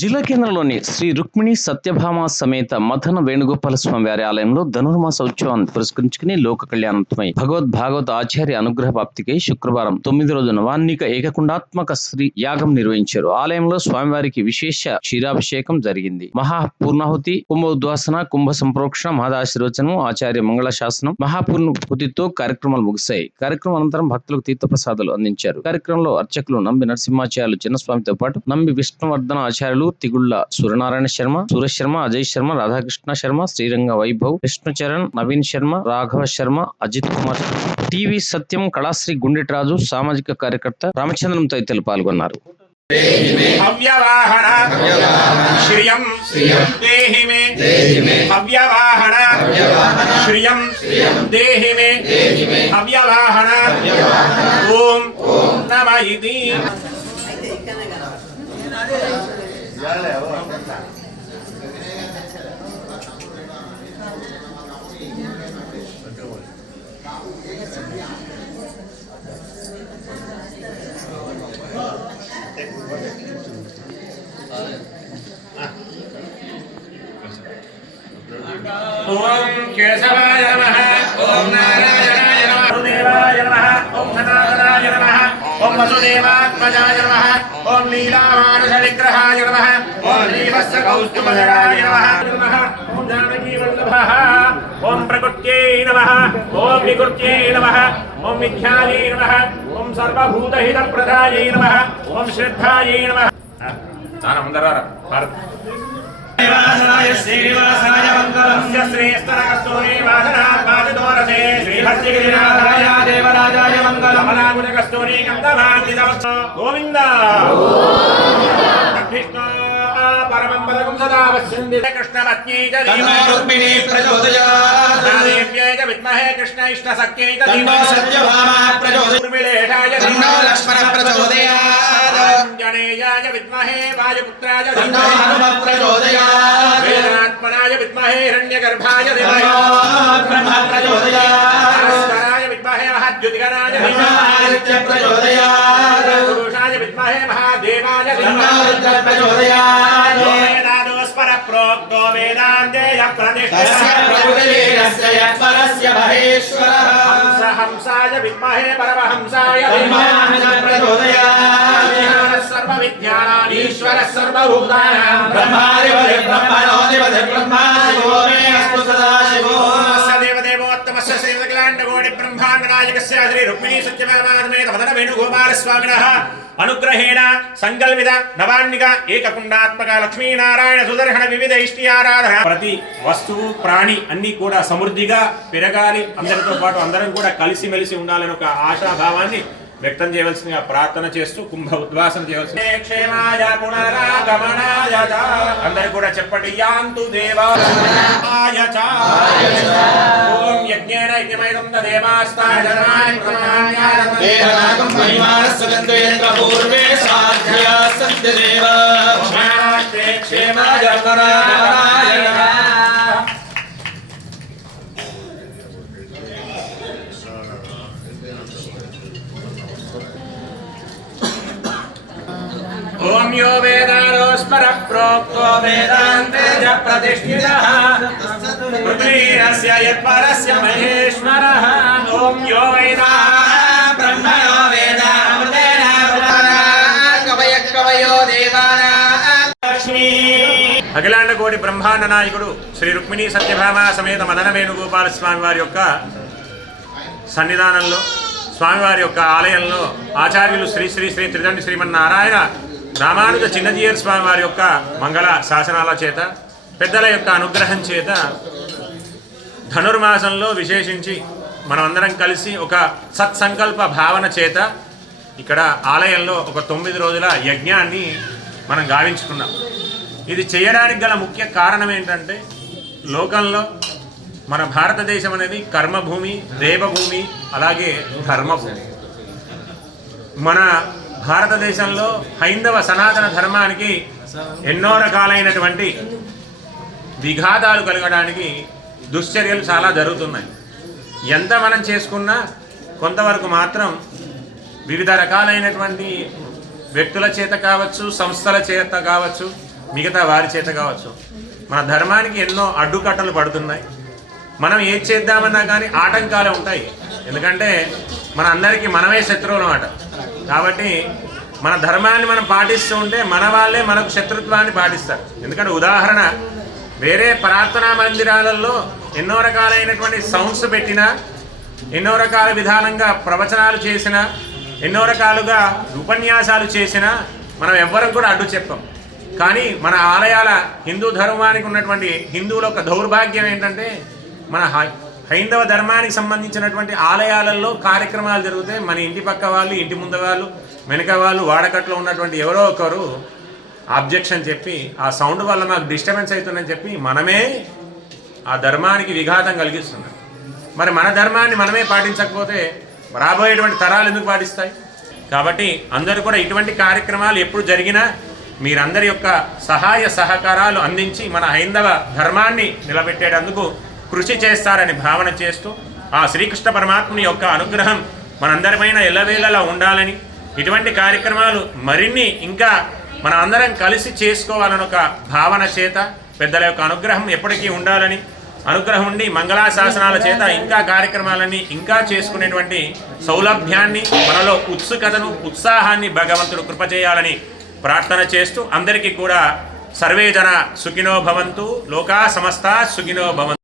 జిల్లా కేంద్రంలోని శ్రీ రుక్మిణి సత్యభామ సమేత మదన వేణుగోపాల స్వామి వారి ఆలయంలో ధనుర్మాస ఉత్సవాన్ని పురస్కరించుకుని లోక కళ్యాణార్థమై భాగవత ఆచార్య అనుగ్రహ ప్రాప్తికై శుక్రవారం 9 రోజు నవాన్నిక ఏకకుండాత్మక శ్రీ యాగం నిర్వహించారు. ఆలయంలో స్వామివారికి విశేష క్షీరాభిషేకం జరిగింది. మహాపూర్ణాహుతి, కుంభ ఉద్వాసన, కుంభ సంప్రోక్షణ, మహదాశీర్వచనం, ఆచార్య మంగళ శాసనం, మహాపూర్ణాహుతితో కార్యక్రమాలు ముగిశాయి. కార్యక్రమం అనంతరం భక్తులకు తీర్థప్రసాదాలు అందించారు. కార్యక్రమంలో అర్చకులు నంబి నరసింహాచార్యులు చిన్నస్వామితో పాటు నంబి విష్ణువర్ధన ఆచార్యులు, తిగుళ్ల సూర్యనారాయణ శర్మ, సురేష్ శర్మ, అజయ్ శర్మ, రాధాకృష్ణ శర్మ, శ్రీరంగ వైభవ్, విష్ణుచరణ్, నవీన్ శర్మ, రాఘవ శర్మ, అజిత్ కుమార్, టీవీ సత్యం, కళాశ్రీ గుండెటరాజు, సామాజిక కార్యకర్త రామచంద్రం తదితరులు పాల్గొన్నారు. అవ్యవాహన శ్రియం దేహి మే అవ్యవాహన శ్రియం దేహి మే అవ్యవాహన ఓం నమః ఇతి ఓం కేశవాయ నమః, ఓం నారాయణాయ నమః, దేవాయ నమః, ఓం సనాతనాయ నమః, ఓం వసుదేవాత్మజాయ నమః, ఓం లీలామానుష విగ్రహాయ నమః, ఓం శ్రీవత్స కౌస్తుభధరాయ నమః, ఓం జానకీ వల్లభః, ఓం ప్రకృత్యై నమః, ఓం వికృత్యై నమః, ఓం విద్యాయై నమః, ఓం సర్వభూతహితప్రదాయై నమః, ఓం శ్రద్ధాయై నమః. దానముందరారా భారత్ శ్రీనివాసాయ శ్రీనివాసాయ మంగళం శ్రీస్తరకస్తూరి వాసనాత్మాదిదోరసే శ్రీహర్షగిరినాథాయ దేవరాజాయ మంగళం అమలాకుజకస్తూరి గంధమాదిదవస్త గోవింద విష్ణు పరమం పదకం సదా పశ్యంతి కృష్ణపత్న్యై చ రుక్మిణీ ప్రచోదయాత్ దేవ్యై చ విద్మహే కృష్ణ ఇష్టసఖ్యై చ ధీమహి సత్యభామా ప్రచోదయాత్ ఉర్మిళేషాయ తన్నో లక్ష్మణ ప్రచోదయాత్ అంజనేయాయ విద్మహే వాయుపుత్రాయ ధీమహి హనుమః ప్రచోదయాత్ వేదాత్మనాయ విద్మహే హిరణ్యగర్భాయ ధీమహి బ్రహ్మ ప్రచోదయాత్ భాస్కరాయ విద్మహే మహాద్యుతిగణాయ ధీమహి ఆదిత్య ప్రచోదయాత్ పురుషాయ విద్మహే మహాదేవాయ ధీమహి ప్రచోదయాత్ వేదాదోస్పర ప్రోక్తో వేదాంతేయ ప్రతిష్ఠితః ప్రభుదేవస్య యత్పరస్య మహేశ్వరః హంసాయ విద్మహే పరమహంసాయ ధీమహి ప్రచోదయాత్ సర్వ విద్యానామీశ్వరః సర్వభూతానాం బ్రహ్మాధిపతి బ్రహ్మణోధిపతి బ్రహ్మా శివో మే అస్తు సదా శివో దేవదేవోత్తమస్య శ్రీమద్గ్లాండకోటి బ్రహ్మాండ నాయకస్య శ్రీ రుక్మిణీ సత్యభామా సమేత మదన వేణుగోపాల స్వామినః అనుగ్రహేణ సంకల్పిత నవాన్నిక ఏకకుండాత్మక లక్ష్మీనారాయణ సుదర్శన వివిధ ఇష్టి ఆరాధన. ప్రతి వస్తువు ప్రాణి అన్ని కూడా సమృద్ధిగా పెరగాలి, అందరితో పాటు అందరం కూడా కలిసిమెలిసి ఉండాలని ఒక ఆశాభావాన్ని వ్యక్తం చేయవలసిందిగా ప్రార్థన చేస్తూ కుంభ ఉద్వాసన చేయవలసింది. క్షేమాయ పునరాగమనాయ చ అందరూ కూడా చెప్పండి. యాంతు దేవాయ చ ఓం యజ్ఞేన యజ్ఞమయం దేవాస్తాయ జనాయ ప్రమాణ్యాయ దేవనాగం మహిమానస్సుగంధేన పూర్వే సాధ్యా సత్యదేవ క్షేమాయ పునరాగమనాయ ఓం యో వేదాదోస్మర ప్రోక్తో వేదాంతే చ ప్రతిష్ఠితః పృథ్వీరస్య యత్పరస్య మహేశ్వరః ఓం యో వేదా బ్రహ్మణో వేదామృతేన కవయో దేవానాం లక్ష్మీ. అఖిలాండ కోటి బ్రహ్మాండ నాయకుడు శ్రీ రుక్మిణీ సత్యభామ సమేత మదన వేణుగోపాల స్వామి వారి యొక్క సన్నిధానంలో, స్వామివారి యొక్క ఆలయంలో ఆచార్యులు శ్రీ శ్రీ శ్రీ త్రిదండి శ్రీమన్నారాయణ రామానుజ చిన్నజీయర్ స్వామి వారి యొక్క మంగళ శాసనాల చేత, పెద్దల యొక్క అనుగ్రహం చేత ధనుర్మాసంలో విశేషించి మనమందరం కలిసి ఒక సత్సంకల్ప భావన చేత ఇక్కడ ఆలయంలో ఒక 9 రోజుల యజ్ఞాన్ని మనం గావించుకున్నాం. ఇది చేయడానికి గల ముఖ్య కారణం ఏంటంటే, లోకంలో మన భారతదేశం అనేది కర్మభూమి, దేవభూమి, అలాగే ధర్మభూమి. మన భారతదేశంలో హైందవ సనాతన ధర్మానికి ఎన్నో రకాలైనటువంటి విఘాతాలు కలగడానికి దుశ్చర్యలు చాలా జరుగుతున్నాయి. ఎంత మనం చేసుకున్నా కొంతవరకు మాత్రం వివిధ రకాలైనటువంటి వ్యక్తుల చేత కావచ్చు, సంస్థల చేత కావచ్చు, మిగతా వారి చేత కావచ్చు. మన ధర్మానికి ఎన్నో అడ్డుకట్టలు పడుతున్నాయి. మనం ఏది చేద్దామన్నా కానీ ఆటంకాలు ఉంటాయి. ఎందుకంటే మన అందరికీ మనమే శత్రువులు అన్నమాట. కాబట్టి మన ధర్మాన్ని మనం పాటిస్తూ ఉంటే మన వాళ్ళే మనకు శత్రుత్వాన్ని పాటిస్తారు. ఎందుకంటే ఉదాహరణ, వేరే ప్రార్థనా మందిరాలలో ఎన్నో రకాలైనటువంటి సౌండ్స్ పెట్టినా, ఎన్నో రకాల విధానంగా ప్రవచనాలు చేసినా, ఎన్నో రకాలుగా ఉపన్యాసాలు చేసినా మనం ఎవ్వరం కూడా అడ్డు చెప్పం. కానీ మన ఆలయాల హిందూ ధర్మానికి ఉన్నటువంటి హిందువుల యొక్క దౌర్భాగ్యం ఏంటంటే, మన హైందవ ధర్మానికి సంబంధించినటువంటి ఆలయాలలో కార్యక్రమాలు జరుగుతాయి. మన ఇంటి పక్క వాళ్ళు, ఇంటి ముందు వాళ్ళు, వెనుక వాళ్ళు, వాడకట్లో ఉన్నటువంటి ఎవరో ఒకరు ఆబ్జెక్షన్ చెప్పి ఆ సౌండ్ వల్ల మాకు డిస్టర్బెన్స్ అవుతుందని చెప్పి మనమే ఆ ధర్మానికి విఘాతం కలిగిస్తున్నాం. మరి మన ధర్మాన్ని మనమే పాటించకపోతే రాబోయేటువంటి తరాలు ఎందుకు పాటిస్తాయి? కాబట్టి అందరూ కూడా ఇటువంటి కార్యక్రమాలు ఎప్పుడు జరిగినా మీరందరి యొక్క సహాయ సహకారాలు అందించి మన హైందవ ధర్మాన్ని నిలబెట్టేటందుకు కృషి చేస్తారని భావన చేస్తూ, ఆ శ్రీకృష్ణ పరమాత్ముని యొక్క అనుగ్రహం మనందరిపైన ఎల్లవేళలా ఉండాలని, ఇటువంటి కార్యక్రమాలు మరిన్ని ఇంకా మన అందరం కలిసి చేసుకోవాలని ఒక భావన చేత పెద్దల యొక్క అనుగ్రహం ఎప్పటికీ ఉండాలని, అనుగ్రహం ఉండి మంగళాశాసనాల చేత ఇంకా కార్యక్రమాలన్నీ ఇంకా చేసుకునేటువంటి సౌలభ్యాన్ని, మనలో ఉత్సుకతను, ఉత్సాహాన్ని భగవంతుడు కృప చేయాలని ప్రార్థన చేస్తూ అందరికీ కూడా సర్వే జన సుఖినో భవంతు, లోకా సమస్త సుఖినో భవంతు.